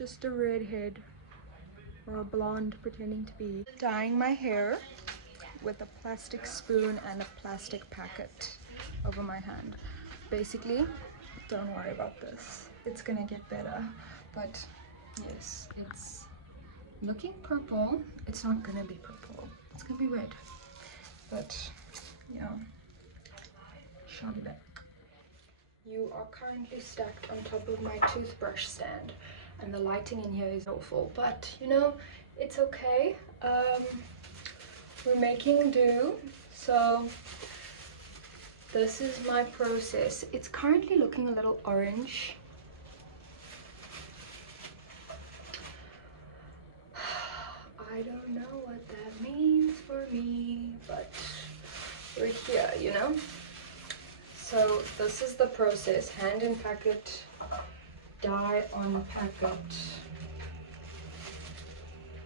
just a redhead or a blonde pretending to be. Dyeing my hair with a plastic spoon and a plastic packet over my hand. Basically, don't worry about this. It's gonna get better. But yes, it's looking purple. It's not gonna be purple. It's gonna be red. But yeah, shall be back. You are currently stacked on top of my toothbrush stand, and the lighting in here is awful, but you know, it's okay. We're making do. So this is my process. It's currently looking a little orange. I don't know what that means for me, but we're here, you know. So this is the process: hand in packet, dye on packet,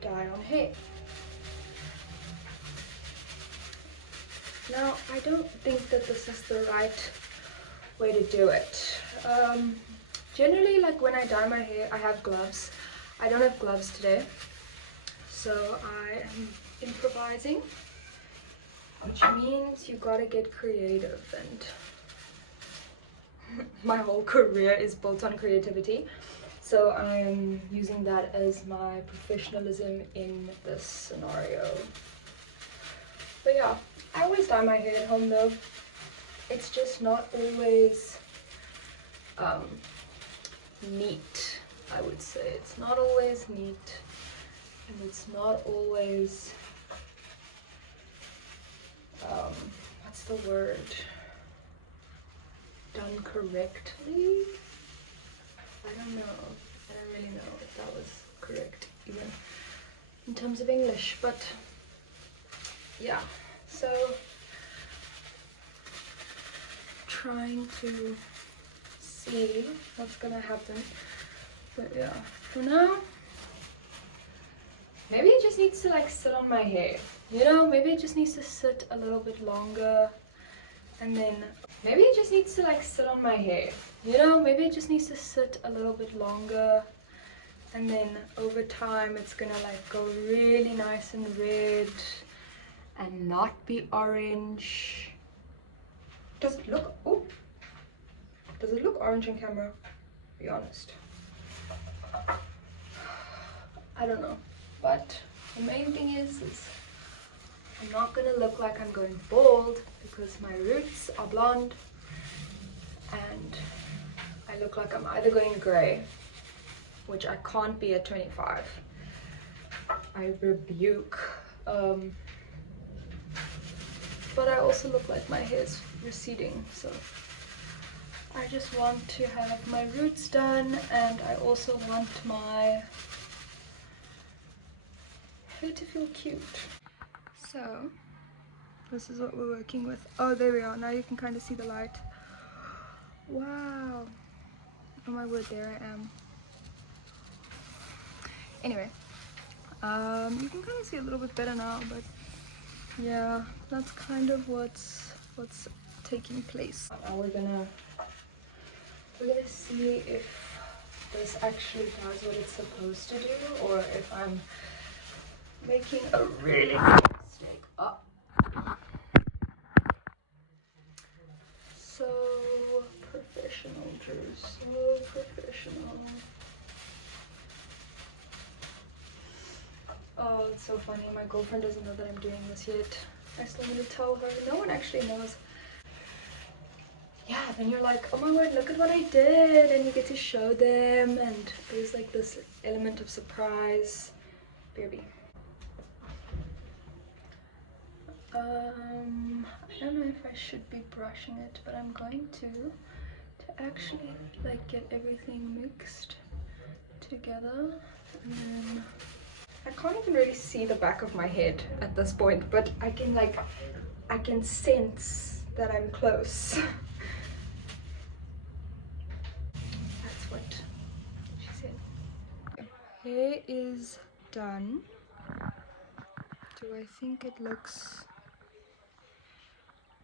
dye on hair. Now, I don't think that this is the right way to do it. Generally, like when I dye my hair, I have gloves. I don't have gloves today, so I am improvising, which means you gotta get creative, and my whole career is built on creativity, so I'm using that as my professionalism in this scenario. But yeah, I always dye my hair at home though. It's just not always neat, I would say. It's not always neat, and it's not always what's the word? Done correctly? I don't know. I don't really know if that was correct even in terms of English, but yeah. So trying to see what's gonna happen, but yeah, for now maybe it just needs to like sit on my hair, you know. Maybe it just needs to sit a little bit longer, and then maybe it just needs to like sit on my hair, you know. Maybe it just needs to sit a little bit longer, and then over time it's gonna like go really nice and red and not be orange. Does it look, oh, does it look orange on camera? Be honest, I don't know. But the main thing is I'm not gonna look like I'm going bald, because my roots are blonde, and I look like I'm either going gray, which I can't be at 25. I rebuke. But I also look like my hair's receding, so I just want to have my roots done, and I also want my hair to feel cute. So this is what we're working with. Oh, there we are. Now you can kind of see the light. Wow. Oh my word, there I am. Anyway, you can kind of see a little bit better now, but yeah, that's kind of what's taking place. Now we're gonna see if this actually does what it's supposed to do, or if I'm making a really big mistake. Oh. So professional, Drew, so professional. Oh, it's so funny. My girlfriend doesn't know that I'm doing this yet. I still need to tell her. No one actually knows. Yeah, then you're like, oh my word, look at what I did, and you get to show them, and there's like this element of surprise. Baby. I don't know if I should be brushing it, but I'm going to actually like get everything mixed together, and then I can't even really see the back of my head at this point, but I can sense that I'm close. That's what she said. Hair is done. Do I think it looks...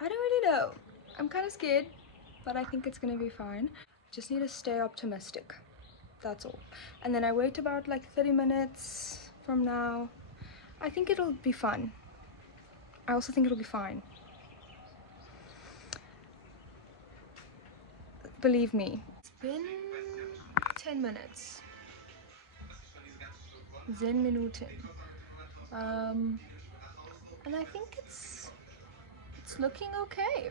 I don't really know. I'm kind of scared, but I think it's gonna be fine. Just need to stay optimistic. That's all. And then I wait about like 30 minutes from now. I think it'll be fun. I also think it'll be fine. Believe me. It's been 10 minutes. 10 Minuten. And I think it's looking okay.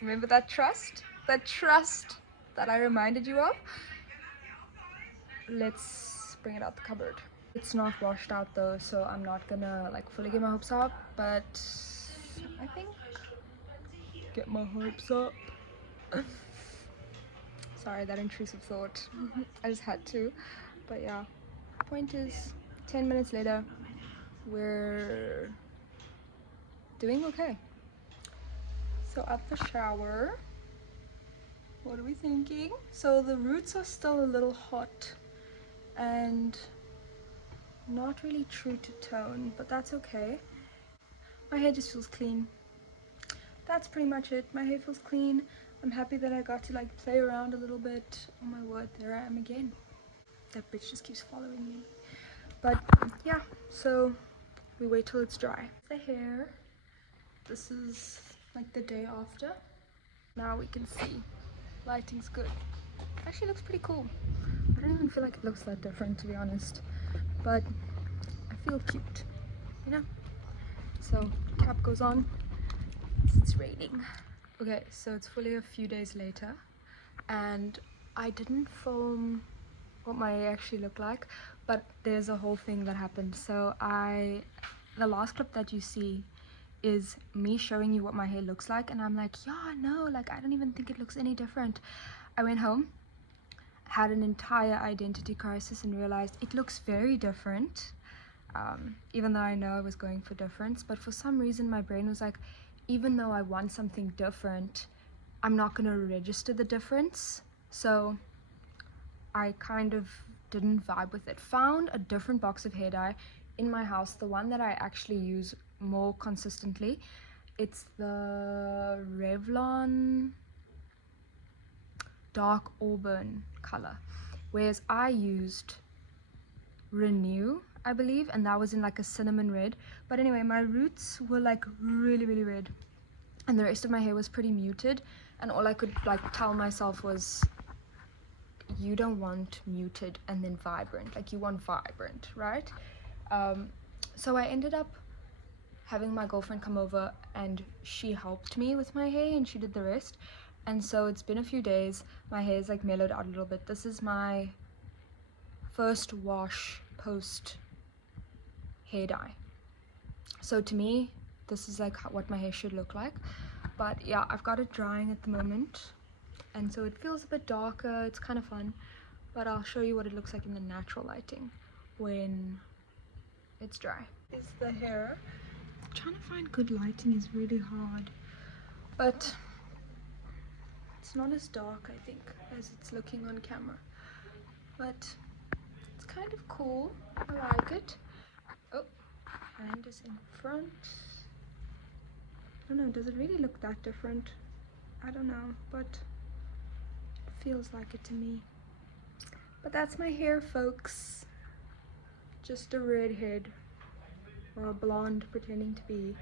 Remember that trust? That trust that I reminded you of? Let's bring it out the cupboard. It's not washed out though, so I'm not gonna like fully get my hopes up, but I think get my hopes up. Sorry, that intrusive thought. I just had to. But yeah, point is 10 minutes later, we're doing okay. So at the shower, what are we thinking? So the roots are still a little hot and not really true to tone, but that's okay. My hair just feels clean. That's pretty much it. My hair feels clean. I'm happy that I got to like play around a little bit. Oh my word, there I am again. That bitch just keeps following me. But yeah, so we wait till it's dry. The hair, this is like the day after. Now we can see lighting's good. Actually looks pretty cool. I don't even feel like it looks that different, to be honest, but I feel cute, you know. So cap goes on. It's raining. Okay, so it's fully a few days later and I didn't film what my hair actually looked like, but there's a whole thing that happened. So the last clip that you see is me showing you what my hair looks like, and I'm like, yeah, no, like I don't even think it looks any different. I went home, had an entire identity crisis and realized it looks very different, even though I know I was going for difference. But for some reason my brain was like, even though I want something different, I'm not going to register the difference. So I kind of didn't vibe with it. Found a different box of hair dye in my house, the one that I actually use more consistently. It's the Revlon dark auburn color, whereas I used Renew, I believe, and that was in like a cinnamon red. But anyway, my roots were like really red, and the rest of my hair was pretty muted, and all I could like tell myself was, you don't want muted and then vibrant, like you want vibrant, right? So I ended up having my girlfriend come over and she helped me with my hair and she did the rest. And so it's been a few days, my hair's like mellowed out a little bit. This is my first wash post hair dye. So to me, this is like what my hair should look like. But yeah, I've got it drying at the moment, and so it feels a bit darker. It's kind of fun, but I'll show you what it looks like in the natural lighting when it's dry. Is the hair. Trying to find good lighting is really hard, but it's not as dark, I think, as it's looking on camera, but it's kind of cool. I like it. Oh, hand is in front. I don't know, does it really look that different? I don't know, but it feels like it to me. But that's my hair, folks. Just a redhead, or a blonde pretending to be.